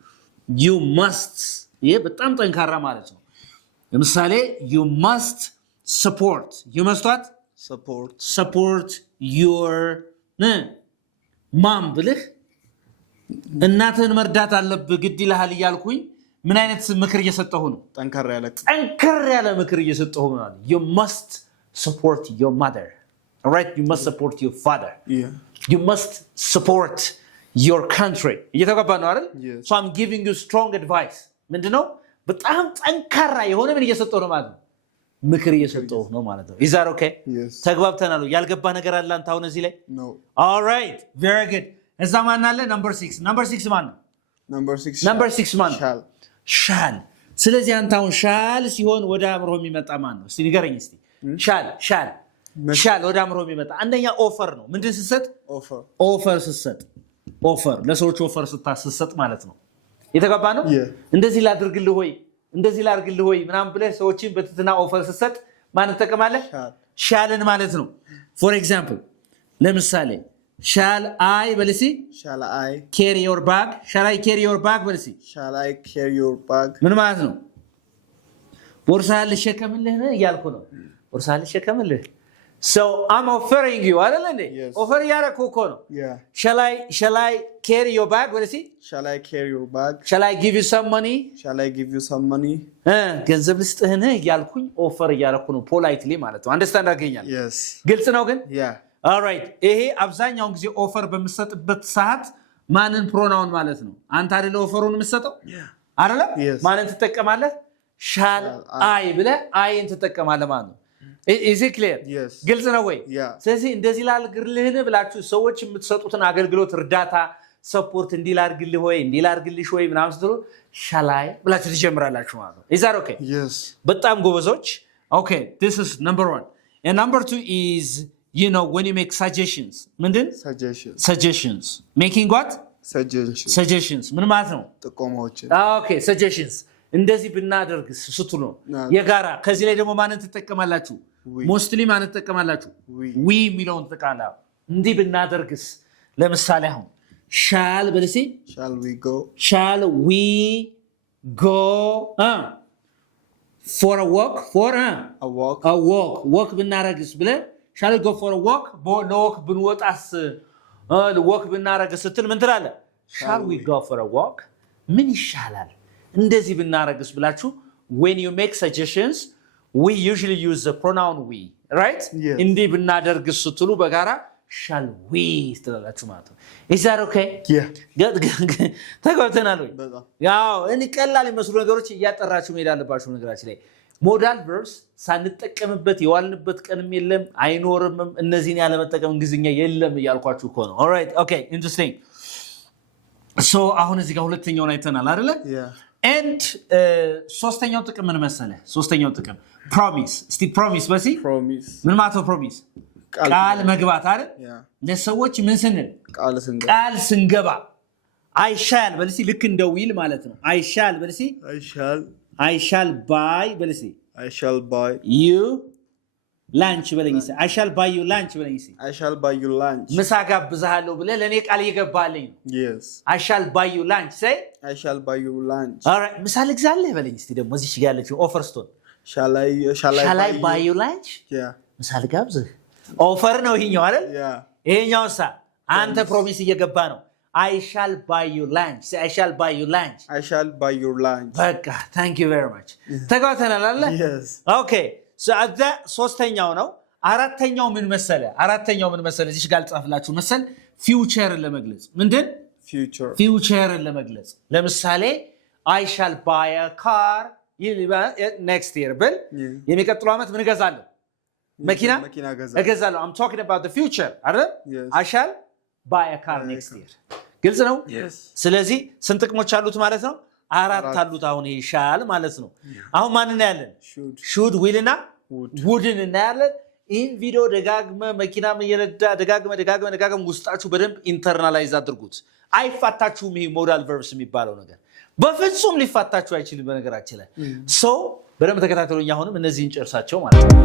you must ይሄ በጣም ጠንካራ ማለት ነው ለምሳሌ you must support your mom ብለህ እናትህን መርዳት አለብህ ግድ ይልሃል ይያልኩኝ ምን አይነት ምክር እየሰጠሁ ነው ጠንከር ያለ ምክር እየሰጠሁ ነው you must support your mother all right you must support your father you must support your country እየተገባ ነው አይደል so I'm giving you strong advice ምንድነው በጣም ጠንካራ የሆነ ምን እየሰጠሁ ነው ማለት ነው ምክር እየሰጠሁ ነው ማለት ነው is that okay yes ተግባብተናል ያልገባ ነገር አለ አንተ አሁን እዚህ ላይ no all right very good እዛ ማን አለ number 6 ማን ነው number 6 ማን shall ስለዚህ አንተ አሁን shall ሲሆን ወደ አእምሮ የሚመጣ ማን ነው እስቲ ንገረኝ እስቲ shall ወደ አእምሮ የሚመጣ አንደኛ ኦፈር ነው ምንድን ሲሰጥ ኦፈር ሲሰጥ ኦፈር ለሰዎች ኦፈር ስታሰጥ ማለት ነው የተገባ ነው እንደዚህ ላድርግልህ ወይ ምናምን ብለህ ሰዎችን በትትና ኦፈር ሲሰጥ ማን ተጠቀማለህ shallን ማለት ነው for example ለምሳሌ shall I በልሲ carry your bag shall I carry your bag በልሲ ምን ማለት ነው ቦርሳህን ልሸከምልህ ነው እያልኩ ነው ቦርሳህን ልሸከምልህ so I'm offering you አይደል እንዴ ኦፈር ያረኩ እኮ ነው shall I carry your bag በልሲ shall I give you some money ገንዘብ ልስጥህ ነው እያልኩኝ ኦፈር ያረኩ ነው politely ማለት ነው አንደርስታንድ አገኛል ግልጽ ነው ግን all right ይሄ አብዛኛውን ጊዜ ኦፈር በመሰጥበት ሰዓት ማንን ፕሮናውን ማለት ነው አንተ አይደለ ኦፈሩን መስጠው አይደለ ማንን ተጠቀማለህ shall I ብለህ አይን ተጠቀማለህ ማለት ነው is it clear ግልጽ ነው ወይ ስለዚህ እንደዚህ ላልግርልህን ብላችሁ ሰዎች የምትሰጡትን አገልግሎት እርዳታ ሰፖርት እንዲላርግልሽ ወይ ምናምን ስትሉ shall I ብላችሁ ትጀምራላችሁ ማለት ነው is that okay yes በጣም ጎበዞች okay this is number 1 and number 2 is you know when you make suggestions ምንድን suggestions making what suggestions ምን ማለት ነው ጥቆማዎች okay suggestions እንደዚህ ብናደርግስ ስትሉ ነው የጋራ ከዚህ ላይ ደግሞ ማንን ተጠቀማላችሁ mostly ማንን ተጠቀማላችሁ we ሚለውን ተጠቃላችሁ እንዲህ ብናደርግስ ለምሳሌ አሁን shall በልሲ shall we go for a walk ብናረግስ ብለ shall we go for a walk walk ብንወጣስ walk ብናረግስ ስትል ምን ትላለህ shall we go for a walk ምን ይሻላል እንደዚህ ብናረግስ ብላችሁ when you make suggestions we usually use the pronoun we right እንዲህ ብናደርግስ ስትሉ በጋራ shall we ትላላችሁ ማለት ነው is that okay ተጓተናል ወይ ያው እኔ ቀላል የሚመስሉ ነገሮች እያጠራችሁ መሄድ አለባችሁ ነገራችን ላይ ሞዳል ቨርስ ሳንጠቀምበት የዋልንበት ቀንም የለም አይኖርም እነዚህን ያለ መጠቀም እንግሊዝኛ የለም እያልኳችሁ እኮ ነው all right okay interesting so አሁን እዚህ ጋር ሁለተኛውን አይተናል አይደለ and ሶስተኛው ጥቅም ምን መሰለ ሶስተኛው ጥቅም promise እስቲ promise በሲ ምን ማለት ነው promise ቃል መግባት አይደል ለሰዎች ምን ስንል ቃል ስንገባ I shall በልሲ ልክ እንደ ዊል ማለት ነው I shall በልሲ I shall buy በልሲ I shall buy you lunch በለኝሲ I shall buy you lunch በለኝሲ I shall buy you lunch ምሳ ጋብዝሃለሁ ብለ ለኔ ቃል እየገባልኝ yes I shall buy you lunch say I shall buy you lunch all right ምሳ ልግዛልህ በለኝሲ ደግሞ እዚህ ጋር ያለችው ኦፈር ስቶን shall I buy you lunch yeah ምሳ ልጋብዝህ ኦፈር ነው ይሄኛው አይደል ይሄኛውሳ አንተ ፕሮሚስ እየገባ ነው I shall buy you lunch say I shall buy you lunch I shall buy your lunch በቃ thank you very much ተጋውተናል አይደል yes okay so አዛ ሶስተኛው ነው አራተኛው ምን መሰለ እዚህ ጋር ጻፍላችሁ መሰል future ለመግለጽ ምንድን future ለመግለጽ ለምሳሌ I shall buy a car next year ብል የሚቀጥለው አመት ምን ገዛለሁ መኪና እገዛለሁ I'm talking about the future አይደል I shall buy a car next year ግልጽ ነው ስለዚህ ስንት ጥቅሞች አሉት ማለት ነው አራት አሉት አሁን ይሄ ሻል ማለት ነው አሁን ማን ነው ያለን should will እና would እናያለን ይህን ቪዲዮ ደጋግመ መኪናም እየነዳ ደጋግመ ውስጣችሁ በደንብ ኢንተርናላይዝ አድርጉት አይፋታችሁም ይሄ ሞዳል ቨርብስ የሚባለው ነገር በፍጹም ሊፋታችሁ አይችልም በነገራችን ላይ ሶ በደንብ ተከታተሉኝ አሁንም እነዚህን ጨርሳቸው ማለት ነው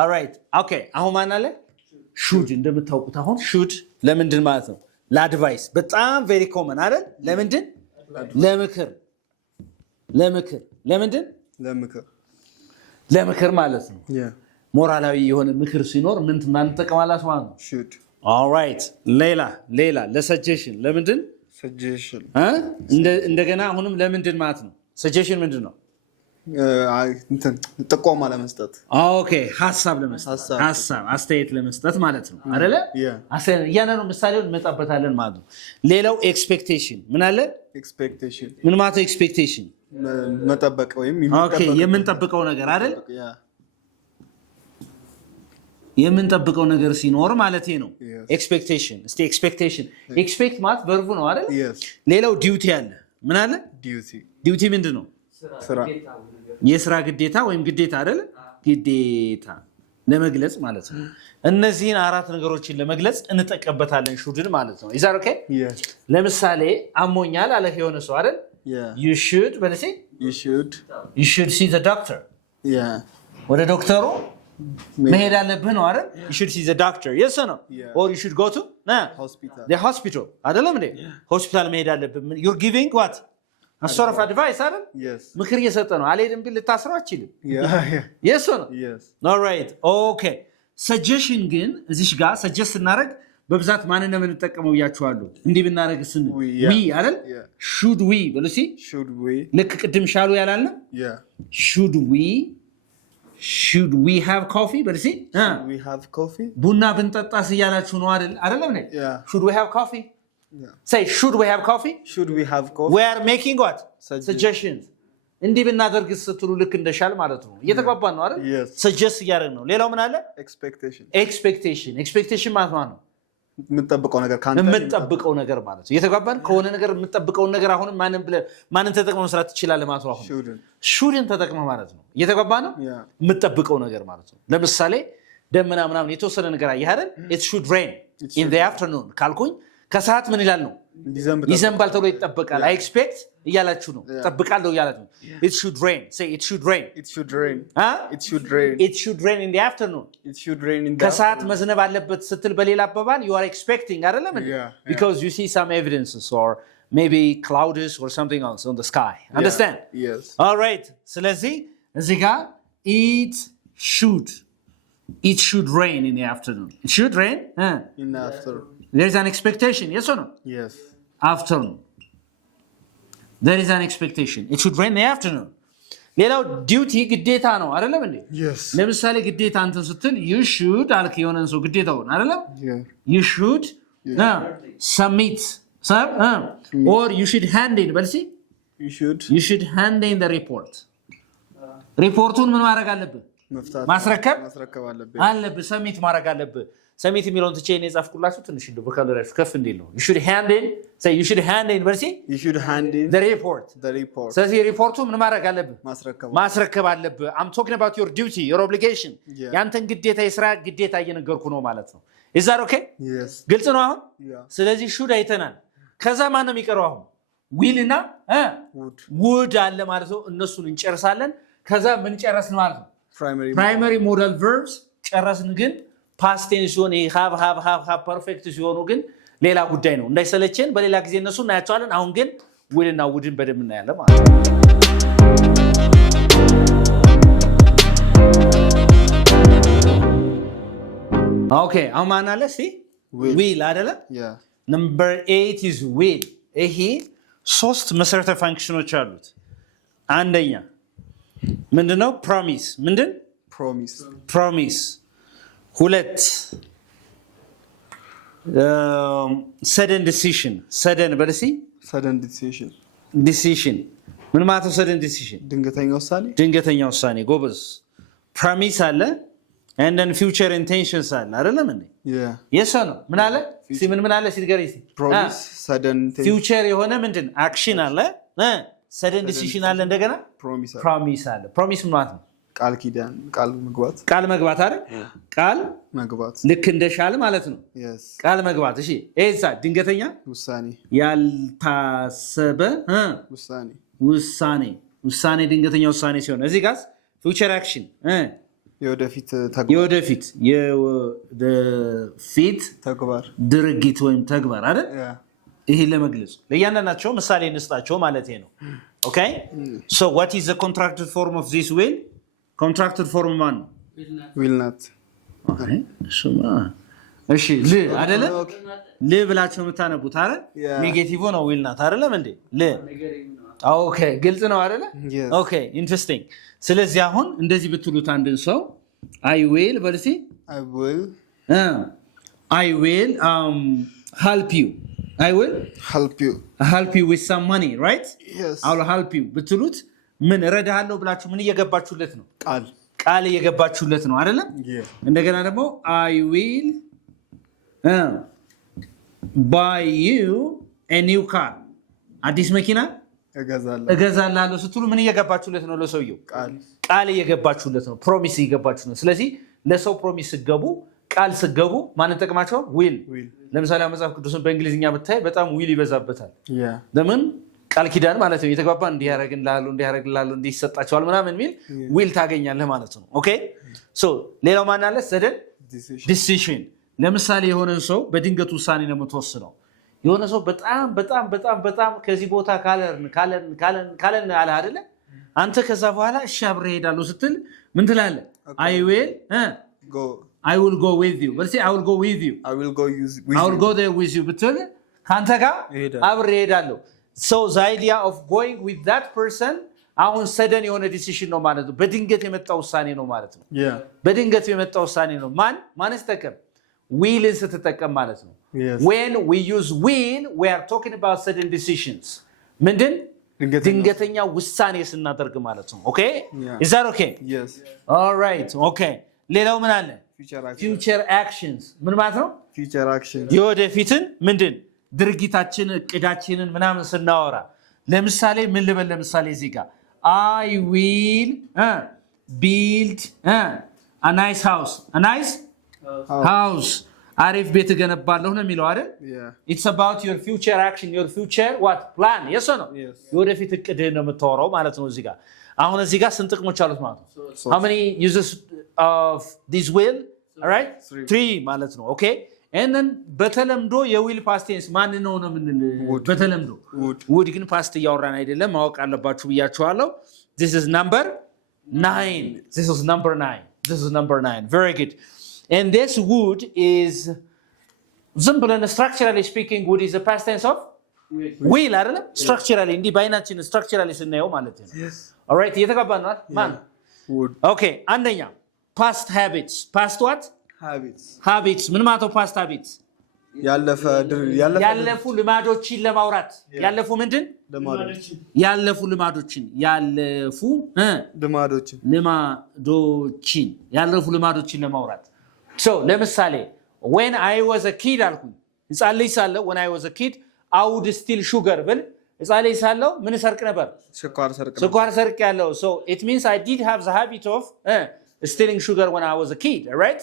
all right okay አሁን ማን አለ should እንደምታውቁት አሁን should ለምንድን ማለት ነው ለአድቫይስ በጣም very common አይደል ለምንድን ለምክር ለምንድን ለምክር ማለት ነው ሞራላዊ የሆነ ምክር ሲኖር ምን ተጠቀማላችሁ ማለት ነው should all right ሌላ ለሰጀሽን ለምንድን suggestion እንደገና አሁንም ለምንድን ማለት ነው ሰጀሽን ምንድን ነው ጥቆማ ለመስጠት ኦኬ ሐሳብ ለመስጠት ሐሳብ አስተያየት ለመስጠት ማለት ነው አይደለ ያነኑ ምሳሌውን መጣበታለን ማለት ነው ሌላው ኤክስፔክቴሽን ምን አለ ኤክስፔክቴሽን ምን ማለት ኤክስፔክቴሽን መጠበቅ ወይም የምንጠብቀው ነገር አይደል የምንጠብቀው ነገር ሲኖር ማለት ነው ኤክስፔክቴሽን እስቲ ኤክስፔክቴሽን ኤክስፔክት ማለት ቨርቡ ነው አይደል ሌላው ዲዩቲ አለ ምን አለ ዲዩቲ ምንድነው የሥራ ግዴታ ወይም ግዴታ አይደል ግዴታ ለመግለጽ ማለት ነው እነዚህን አራት ነገሮችን ለመግለጽ እንጠቀምበታለን ሹድን ማለት ነው is that okay ለምሳሌ አሞኛል አለ የሆነ ሰው አይደል you should በለሲ you should see the doctor ወደ ዶክተሩ መሄድ አለብህ ነው አይደል you should see the doctor yes or no or you should go to the hospital አይደለም እንዴ ሆስፒታል መሄድ አለብህ you're giving what a sort of advice አይደል ምክር እየሰጠ ነው አልሄድም ቢል ልታስረው አትችልም yes or no all right okay suggestion ግን እዚህ ጋር suggest እናደርግ በብዛት ማንን ነው የምንጠቀመው ያያችኋለሁ እንዲህ ብናደርግስ we አይደል should we በሉሲ ልክ ቅድም ሻሉ ያላልነ should we have coffee በሉሲ we have coffee ቡና ብንጠጣስ እያላችሁ ነው አይደለም ነኝ should we have coffee say should we have coffee we are making what suggestions እንዲህ ብናደርግስ ስትሉ ልክ እንደሻል ማለት ነው እየተግባባን ነው አይደል suggest እያደረግን ነው ሌላው ምን አለ expectation ማለት ነው የምትጠብቀው ነገር ካንተ የምትጠብቀው ነገር ማለት ነው እየተግባባን ከሆነ ነገር የምትጠብቀው ነገር አሁን ማንን ተጠቅመው መስራት ይችላል ማለት ነው አሁን shouldን ተጠቅመው ማለት ነው እየተግባባን ነው የምትጠብቀው ነገር ማለት ነው ለምሳሌ ደመና ምናምን የተወሰነ ነገር አየህ አይደል it should rain in the afternoon ካልኩኝ ከሰዓት ምን ይላል ነው ይዘንባል ተብሎ ይጠበቃል I expect እያላችሁ ነው ተጠብቃለሁ እያላችሁ it should rain say it should rain it should rain in the afternoon ከሰዓት መዝነብ አለበት ስትል በሌላ አባባል you are expecting አይደለም because you see some evidences or maybe clouds or something else on the sky understand all right ስለዚህ እዚህ ጋር it should rain in the afternoon it should rain in the afternoon there is an expectation yes or no afternoon there is an expectation it should rain in the afternoon ሌላው ዲዩቲ ግዴታ ነው አይደለም እንዴ ለምሳሌ ግዴታ አንተን ስትል you should አልክ የሆነን ሰው ግዴታው አይደለም you should submit or you should hand in በልሲ you should hand in the report ሪፖርቱን ምን ማድረግ አለብህ ማስረከብ አለብህ ሰሚት ማድረግ አለብህ ሰሚት የሚለውን ትቼ እኔ ጻፍኩላችሁ ትንሽ እንደው በካለራችሁ ከፍ እንዴል ነው you should hand in በርሲ the report ስለዚህ ሪፖርቱ ምን ማድረግ አለብህ ማስረከብ አለብህ I'm talking about your duty your obligation ያንተን ግዴታ የሥራ ግዴታ እየነገርኩ ነው ማለት ነው is that okay ግልጽ ነው አሁን ስለዚህ should አይተናል ከዛ ማን ነው የሚቀረው አሁን will እና would አለ ማለት ነው እነሱን እንጨርሳለን ከዛ ምን ጨረስን ማለት ነው primary modal verbs ጨረስን ግን past tense ሲሆን have perfect ሲሆኑ ግን ሌላ ጉዳይ ነው እንዳይሰለቸን በሌላ ጊዜ እነሱ እናያቸዋለን አሁን ግን will እና wouldን በደንብ እናያለን ማለት ነው okay አሁን ማን አለ እስቲ will አይደለ number 8 is will ይሄ ሶስት መሰረታዊ ፋንክሽኖች አሉት አንደኛ ምንድነው promise ሁለት sudden decision በለሲ decision ምን ማለት ነው sudden decision ድንገተኛ ውሳኔ ጎበዝ promise አለ and then future intentions አለ አይደለም እንዴ Yeah. yes or no ምን አለ እስቲ ምን አለ ሲገሪ እስቲ Promise, sudden thing. future የሆነ ምንድን action አለ sudden decision አለ እንደገና Promise. promise አለ promise ምን ማለት ነው ቃል ኪዳን ቃል መግባት ቃል መግባት አይደል ቃል መግባት ልክ እንደሻል ማለት ነው yes ቃል መግባት እሺ ኤዛ ድንገተኛ ውሳኔ ያልታሰበ ውሳኔ ድንገተኛ ውሳኔ ሲሆን እዚህ ጋር future action የወደፊት ተግባር ድርጊት ወይም ተግባር አይደል ይሄ ለመግለጽ ለያንዳንዳቸው ምሳሌ እንስጣቸው ማለት ነው okay so what is the contracted form of this will contracted form man will not okay ሹማ እሺ ል አይደለ ል ብላችሁ መታነቡት አይደል ኔጌቲቭ ነው will not አይደለም እንዴ ል okay ግልጽ ነው አይደለ okay interesting ስለዚህ አሁን እንደዚህ ብትሉት አንድን ሰው I will በልሲ I will help you I will help you with some money right yes I'll help you ብትሉት ምን እረዳሃለሁ ብላችሁ ምን እየገባችሁለት ነው ቃል እየገባችሁለት ነው አይደለም እንደገና ደግሞ I will buy you a new car አዲስ መኪና እገዛላለሁ ስትሉ ምን እየገባችሁለት ነው ለሰውየው ቃል እየገባችሁለት ነው ፕሮሚስ እየገባችሁ ነው ስለዚህ ለሰው ፕሮሚስ ስገቡ ቃል ስገቡ ማን ተጠቅማቸው will ለምሳሌ መጽሐፍ ቅዱስን በእንግሊዝኛ ብታይ በጣም will ይበዛበታል ለምን ቃል ኪዳን ማለት ነው የተግባባ እንዲያረግላሉ እንዲሰጣቸዋል ምናምን ሚል will ታገኛለህ ማለት ነው ኦኬ ሶ ሌላው ማን አለ ሰደን decision ለምሳሌ የሆነን ሰው በድንገት ውሳኔ ነው የምትወስነው የሆነ ሰው በጣም ከዚህ ቦታ ካለን አለ አይደለ አንተ ከዛ በኋላ እሺ አብሬ ሄዳለሁ ስትል ምን ትላለህ I will go with you but say I will go with you I will go there with you ብትል ካንተ ጋር አብሬ ሄዳለሁ so the idea of going with that person አሁን ሰደን የሆነ ዲሲሽን ነው ማለት ነው በድንገት የመጣ ውሳኔ ነው ማለት ነው በድንገት የመጣ ውሳኔ ነው ማንስ ተጠቀም will ስትጠቀም ማለት ነው when we use will we are talking about sudden decisions ምንድን ድንገተኛ ውሳኔ ስናደርግ ማለት ነው okay is that okay yes all right okay ሌላው ምን አለ future actions ምን ማለት ነው future actions የወደፊትን ምንድን ድርጊታችን እቅዳችንን ምናምን ስናወራ ለምሳሌ ምን ልበል ለምሳሌ እዚህ ጋር I will build a nice house አሪፍ ቤት ገነባለሁ ነው የሚለው አይደል it's about your future action your future what plan yes or no የወደፊት እቅድህን ነው የምታወራው ማለት ነው እዚህ ጋር አሁን እዚህ ጋር ስንት ጥቅሞች አሉት ማለት ነው how many uses of this will all right 3 ማለት ነው okay and then በተለምዶ የዊል past tense ማን ነው ምን በተለምዶ would ግን past ያወራን አይደለም ማወቅ አለባችሁ ብያችኋለሁ this is number 9 very good and this would is simple and structurally speaking would is the past tense of will አይደለም structurally እንዲህ ባይናችን structurally ስናየው ማለት ነው all right እየተጋባን ነው ማን would okay አንደኛ past habits past what habits ምን ማለት ነው past habits ያለፉ ልማዶችን ለማውራት ያለፉ ምንድን ያለፉ ልማዶችን ለማውራት so ለምሳሌ when I was a kid አልኩኝ ህፃን ልጅ ሳለሁ when I was a kid I would steal sugar ብል ህፃን ልጅ ሳለሁ ምን ሰርቅ ነበር ስኳር ሰርቅ ያለው so it means I did have the habit of stealing sugar when I was a kid right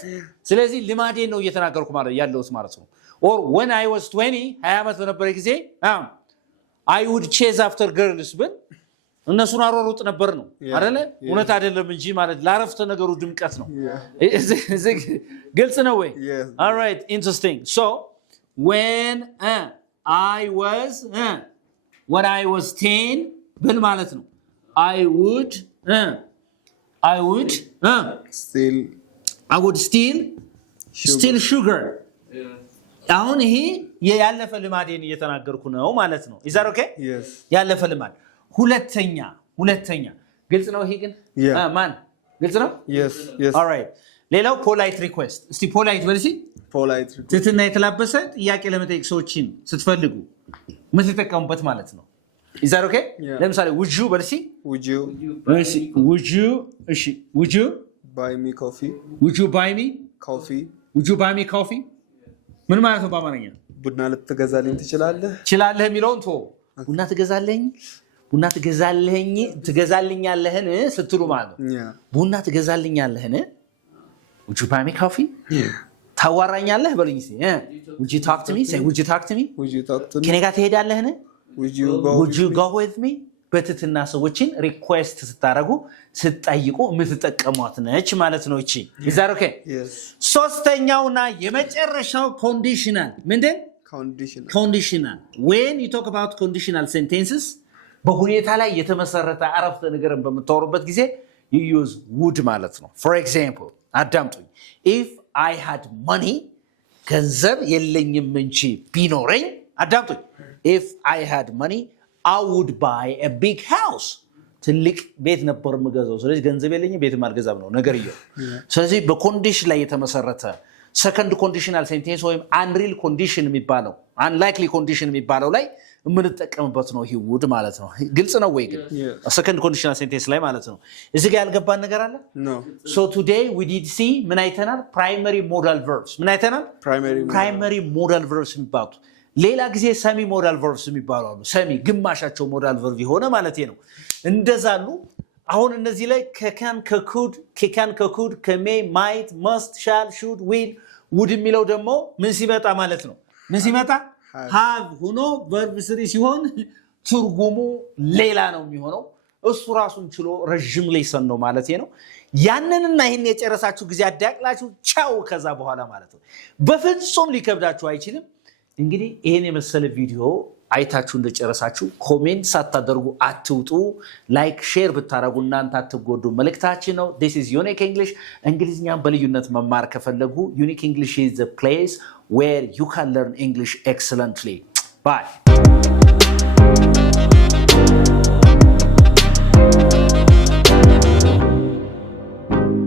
ስለዚህ ልማዴ ነው እየተናገርኩ ማለት ያለውስ ማለት ነው or when I was 20 ዓመት በነበረ ጊዜ I would chase after girls ብል እነሱን አሮሩጥ ነበር ነው አይደለ እውነት አይደለም እንጂ ማለት ላረፍተ ነገሩ ድምቀት ነው ግልጽ ነው ወይ all right interesting so when I was 10 ብል ማለት ነው I would steal sugar አሁን ይሄ ያለፈ ልማዴን እየተናገርኩ ነው ማለት ነው is that okay yes ያለፈ ልማድ ሁለተኛ ግልጽ ነው ይሄ ግን ማን ግልጽ ነው yes all right ሌላው ፖላይት ሪኩዌስት እስቲ ፖላይት በልሲ ፖላይት ትትና የተላበሰ ጥያቄ ለመጠየቅ ሰዎችን ስትፈልጉ ምን ተጠቀሙበት ማለት ነው is that okay ለምሳሌ would you በልሲ would you would you buy me coffee. Would you buy me coffee? Would you buy me coffee? ምን ማለት ነው በአማርኛ? ቡና ልትገዛልኝ ትችላለህ? ትችላለህ የሚለውን ተው። ቡና ትገዛልኛለህን ስትሉ ማለት ነው። ቡና ትገዛልኛለህን? Would you buy me coffee? ታዋራኛለህ በሉኝ እስኪ። Would you talk to me? Say, would you talk to me? Would you talk to me? ከኔ ጋር ትሄዳለህን? Would you go with me? በትህትና ሰዎችን ሪኩዌስት ስታደርጉ ስትጠይቁ የምትጠቀሟት ነች ማለት ነው እቺ። Is that okay? Yes. ሶስተኛውና የመጨረሻው ኮንዲሽናል ምንድን? Conditional. When you talk about conditional sentences በሁኔታ ላይ የተመሰረተ አረፍተ ነገርን በምታወሩበት ጊዜ you use would ማለት ነው። For example, አዳምጡኝ። If I had money ገንዘብ የለኝም እንጂ ቢኖረኝ አዳምጡኝ። If I had money I would buy a big house. ትልቅ ቤት ነበር የምገዛው። ስለዚህ ገንዘብ የለኝም ቤትም አልገዛም ነው ነገርየው። ስለዚህ በኮንዲሽን ላይ የተመሰረተ ሰከንድ ኮንዲሽናል ሴንቴንስ ወይም አንሪል ኮንዲሽን የሚባለው አንላይክሊ ኮንዲሽን የሚባለው ላይ የምንጠቀምበት ነው ይሄ ውድ ማለት ነው። ግልጽ ነው ወይ ግን? ሰከንድ ኮንዲሽናል ሴንቴንስ ላይ ማለት ነው። እዚህ ጋር ያልገባን ነገር አለ? So today we did see ምን አይተናል? primary modal verbs ምን አይተናል? primary modal verbs የሚባሉት ሌላ ጊዜ ሰሚ ሞዳል ቨርብስ የሚባሉ አሉ። ሰሚ ግማሻቸው ሞዳል ቨርብ የሆነ ማለት ነው። እንደዛሉ አሁን እነዚህ ላይ ከካን ከኩድ ከሜይ ማይት መስት ሻል ሹድ ዊል ውድ የሚለው ደግሞ ምን ሲመጣ ማለት ነው? ምን ሲመጣ ሃቭ ሆኖ ቨርብ ስሪ ሲሆን ትርጉሙ ሌላ ነው የሚሆነው። እሱ ራሱን ችሎ ረጅም ሌሰን ነው ማለት ነው። ያንንና ይሄን የጨረሳችሁ ጊዜ አዳቅላችሁ ቻው ከዛ በኋላ ማለት ነው። በፍጹም ሊከብዳችሁ አይችልም። እንግዲህ ይሄን የመሰለ ቪዲዮ አይታችሁ እንደጨረሳችሁ ኮሜንት ሳታደርጉ አትውጡ። ላይክ ሼር ብታረጉ እናንተ አትጎዱ መልእክታችን ነው። this is Unique English እንግሊዝኛ በልዩነት መማር ከፈለጉ Unique English is the place where you can learn English excellently. Bye.